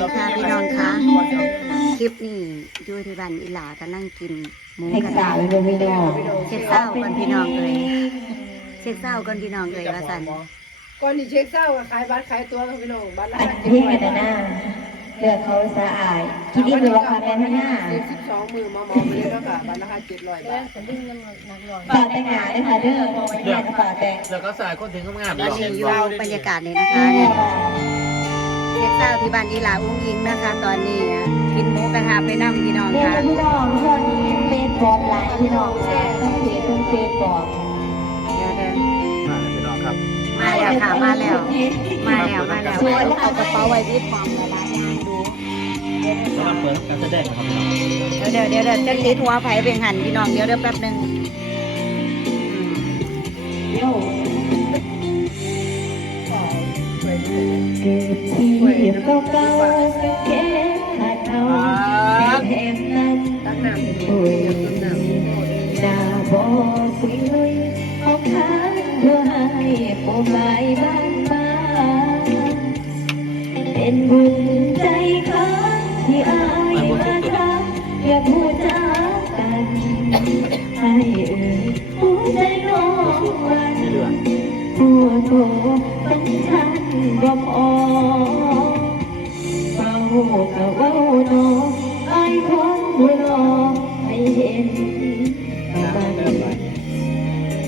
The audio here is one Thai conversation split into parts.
ดีค่ะพี่น้องค่ะคลิปนี้อยู่ที่บ้านอีหลาก็นั่งกินหมูให้กระสาทะวเลยพี่น้องเช็คเศร้าก่อนพี่น้องเลยเช็คเศร้าก่อนพี่น้องเลยว่าสันก่อนที่เช็คเศร้าก็ขายบัตรขายตัวกับพี่น้องบัตรละอันที่กันนะหน้าเลือกเขาสะอาดคิดดีดูว่าคาแม่หน้าสิบสองมือมาหมอไปเลยแล้วค่ะบัตรราคาเจ็ดร้อยบาทฝากแต่งงานนะคะเด้อมองไว้แม่ก็ฝากแต่งแล้วก็สายคนถึงงามตอนนี้อยู่บรรยากาศนี่นะคะเนี่ย เช็คเศร้าที่บ้านอีหลาอุ้งยิงนะคะ ตอนนี้กินหมูกระทะไปนั่งพี่น้องเรียนค่ะพี่น้องช่วงนี้เฟซบอมไลน์พี่น้องแชร์ต้องเพจต้องเฟซบอมเดี๋ยวเดี๋ยวมาเลยพี่น้องครับ มาแล้วค่ะมาแล้ว มาแล้วมาแล้วแล้วเอากระเป๋าไว้ที่ฟอมระบายยางดูสำหรับเปิดการแสดงครับพี่น้องเดี๋ยวเดี๋ยวเดี๋ยวจะติดหัวไผ่เป็นหันพี่น้องเดี๋ยวเดี๋ยวแป๊บหนึงอืมเดี๋ยว เกิดที่เก่าเก่าเก็บขาดเขาเห็นนั้นตั้งน้ำเป็นโอ้ยน้ำดาบอกคุยลุยเอาขาเพื่อให้ผมลายบ้านมาเป็นบุญใจเขาที่อายมาทำอย่าพูดจากันให้เอ่ยหัวใจน้องวันที่เหลือหัวโตต้องฉัน บ่พอเฝ้ากับเว้าน้องอายคนหัวรอไม่เห็นบ้าน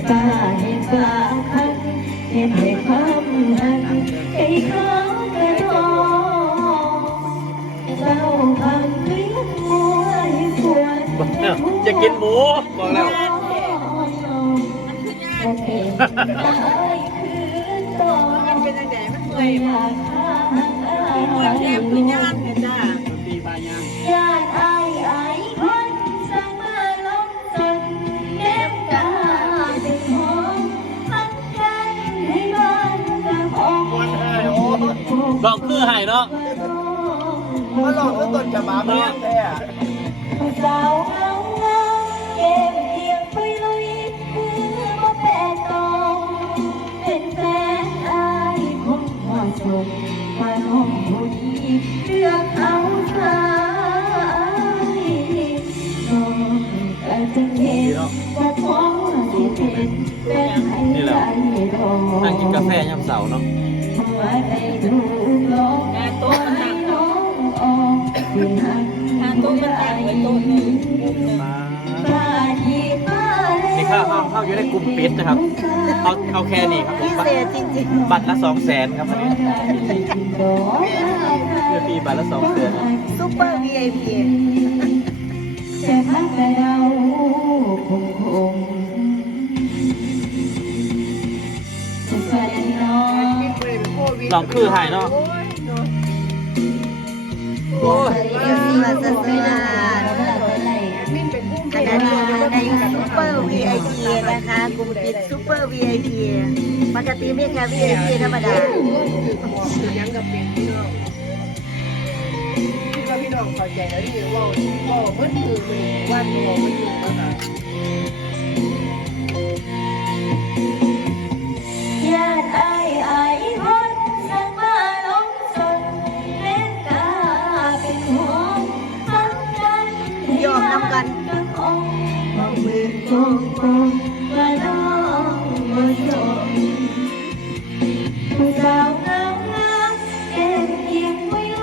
ป้าเห็นป้าคันเห็นให้ความหักให้เขากระโดดเศร้าพังเลี้ยงมัวให้ปวดจะกินหมูบอกแล้วโอเค เป็นยังไงมัน เมื่อยมากเมื่อยแทบคือย่านเนี่ยยางย่านไอ้ไอ้คนสั่งมาลงสันเก็บาเป็นของทั้งกันให้บ้านกับของลองคือให้เนาะ มาลองก็ต้นจะมาเมียแท้ กินกาแฟยามเสาร์เนาะหัวใจถูกหลอกแต่ตัวให้น้องออกที่หักผู้ใดบ้าที่บ้านี่ข้าวข้าวข้าวอยู่ในกลุ่มปิดนะครับ เอาเอาแค่นี้ครับผพิมเศษจริงบัตรละสองแสนครับวันนี้เพื่อปีบัตรละสองแสน ๆ ซุปเปอร์ VIP แต่พักแต่เร ลองคือหายเนาะโอ้ยเอฟซีมาสสลานเป็นผู้ขณะนี้ในซุปเปอร์ VIP นะคะกลุ่มปิดซุปเปอร์ VIP ปกติไมีแค่ VIP ธรรมดายังกับเป็นพี่น้องคิดว่าพี่น้องเข้าใจแล้วนี่ว่าว่ามื่อมือมันวันว่ามันอยู่มาค่ะ กงโกงมาน้องมาส่งผู้สาวงามงามแก้มเอียงไว้ลุ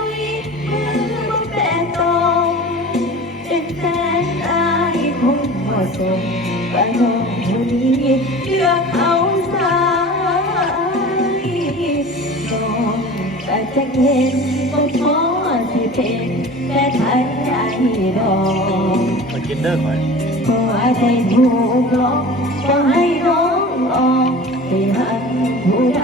เป็นแฟนไอ้คงเหมาะสมว่าน้องผู้นี้เลือกเอาสายน้องแต่จะเห็นก็พอที่เป็นแต่ไทยไอ้ดอกมากินเด้อคอยขอให้ถูกหลอกขอให้น้องออกไปหักผู้ใด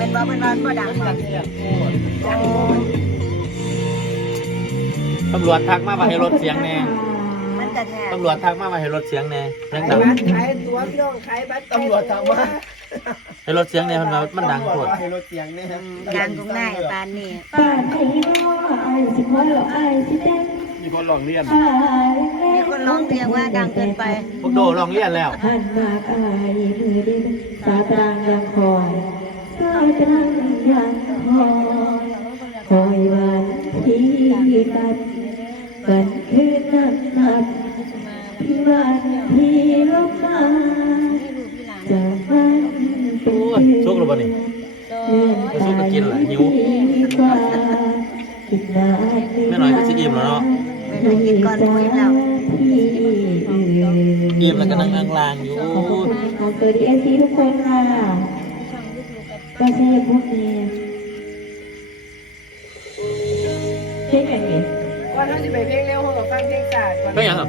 เป็นว่าเป็นว่าก็ดังบ่จังตำรวจทักมาว่าให้ลดเสียงแน่มันกระแทกตำรวจทักมาว่าให้ลดเสียงแน่เสียงขายดังบัตรขายตัวพี่น้องขายบัตรตำรวจถามว่าให้ลดเสียงแน่มันว่ามันดังโคตรให้รถเสียงเนี่ยอืมกลางตรงหน้าปานนี่ป่านไอ้บ่อายสิขอหลอกอายสิเต้นมีคนลองเรียนอายมีคนร้องเรียกว่าดังเกินไป พวกโดลองเรียนแล้วหันมากอายมือดินสาตรางยังคอย สาตรางยังคอยคอยวันที่นัดวันคืนนั้นนัดที่วันที่ลบมาจากวันเป็โอ้นยเดือนสุกหรือเปล่านี่เลื่อนไปสู้กับกินเหรอหิวกว่าอีกนานแม่หน่อยก็สิอิ่มแล้วเนาะไม่ได้กินก่อนหมูอิ่มแล้วอิ่มแล้วก็นั่งอ่างลางอยู่ขอบคุณค่ะสวัสดีเอซีทุกคนค่ะ ก็ใช่พวกนี้เพลงอย่างนี้ว่าถ้าจะไปเพลงเร็วเขาก็ฟังเพลงศาสตร์ก่อนก็ยังอะ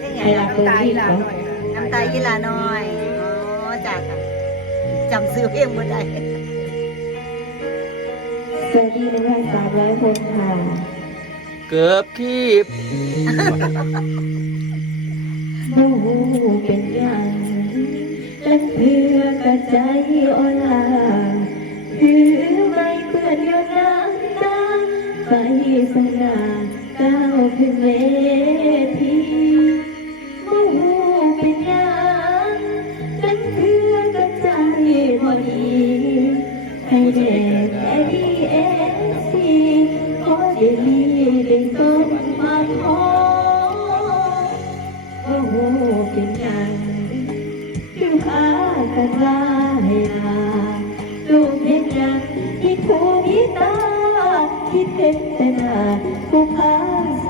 นี่ไงใครรักน้ำตาอีหลาหน่อยค่ะน้ำตายีหลาน้อยอ๋อจ้าค่ะจำซื้อเพลงบ่ได้สวัสดีหนึ่งพันสามร้อยคนค่ะเกือบคีบโอ้โหเป็นอย่าง และเพื่อกระใจอ่อนลาถือไม่เพื่อนยนน้ำตาไฟสง่าก้าวขึ้นเวที คิดเห็นแต่หน้าผู้พา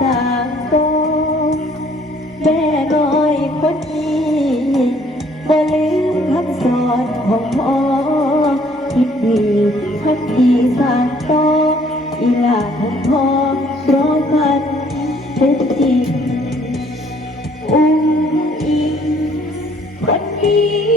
สางโตแม่น้อยคนนี้บ่ลืมคำสอนของพ่อคิดดีพักดีสางโตอีหลาของพ่อรอมันเป็นจริงอุ้งอิงคนดี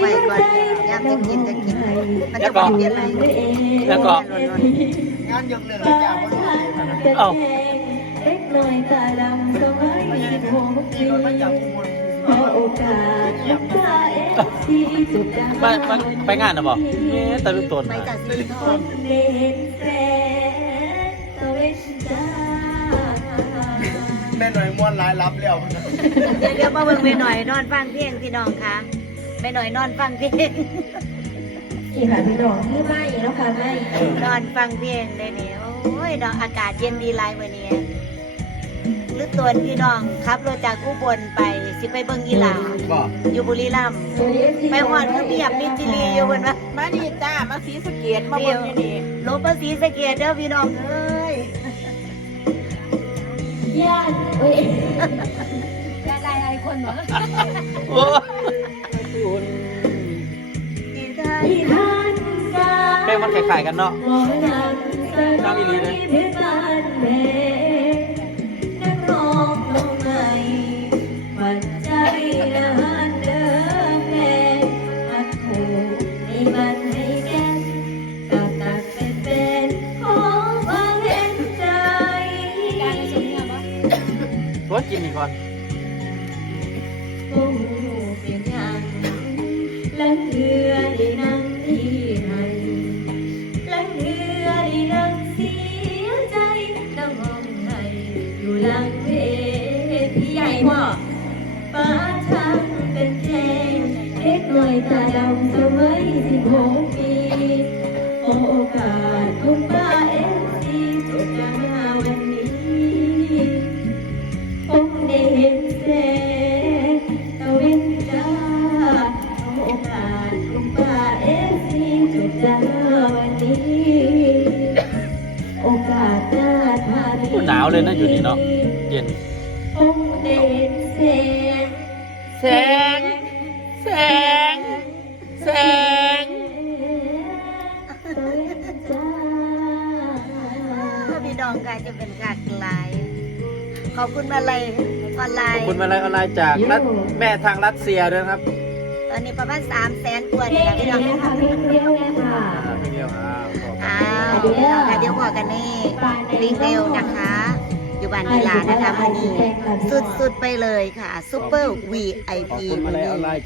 ไว้ก่อนยามจะกินจะกิน มันจะบอกเปลี่ยนไหมแล้วก็งานยกเลิกแล้วจ้าเพราะรถเสียขนาดเอ้าเล็กน้อยตาดำสมัยสิบหกที่ปีรถมันจับมวลขอโอกาสลูกตาเอฟซีจุดดังไปไปไปงานนะบอกเอ๊ะแต่ลูกตนไม่น่ะจัดสีทคองนเด่นแสนตะเวนจ้าแม่หน่อยมวนหลายรับแล้วเดี๋ยวเดี๋ยวมาเบิ่งไปหน่อยนอนฟังเพลงพี่น้องคะ ไปหน่อยนอนฟังเพลงนี่ค่ะพี่น้องคือไม่แล้วค่ะไม่นอนฟังเพลงเลยนี่โอ้ยดอกอากาศเย็นดีหลายวันนี้หรือตัวพี่น้องขับรถจากอุบลไปสิไปเบิ่งอีหลาบอกอยู่บุรีรัมย์สวัสดี FC ไปหอดคือเบียบนิจิรีอยู่บนว่ามานี่จ้ามาสีสะเกียดมาบนอยู่นี่ลบภาษีสะเกดเด้อพี่น้องเอ้ยญาติเอ้ยโอ้ที่ไทยที่ท่านกาเพลงมันคล้ายๆกันเนาะหมอลำสลายเพชรบ้านแพงนักร้องน้องใหม่ฝันใจนะฮันเดอร์แฟนมัดผูให้มันให้แก่นตักตักเป็นเป็นขอความเห็นใจรถกินอีกก่อน ตาดำสมัยสิบหกปี โอกาส นี้ โอกาสหน้าทานีหนาวเลยนะอยู่นี่เนาะเย็นคงเด่นแสงแสง แสง แสง พี่น้องกายจะเป็นกากลาย ขอบคุณมาเลยออนไลน์ขอบคุณมาเลยออนไลน์จากรัฐแม่ทางรัสเซียด้วยครับ อนนี้ประมาณสามแสนกว่าเพลนี่งนะอัพี่นน้องนี้นะคะเพลงเดียวเลยค่ะพี่เดียวอ้าวอ้าวพี่น้องค่ะเดี๋ยวบอกกันนี่วิ่งเร็วนะคะ อยู่บ้านนีลานะคะวันนี้สุดๆไปเลยค่ะซูเปอร์ VIP ขอบคุณมาลัยออนไลน์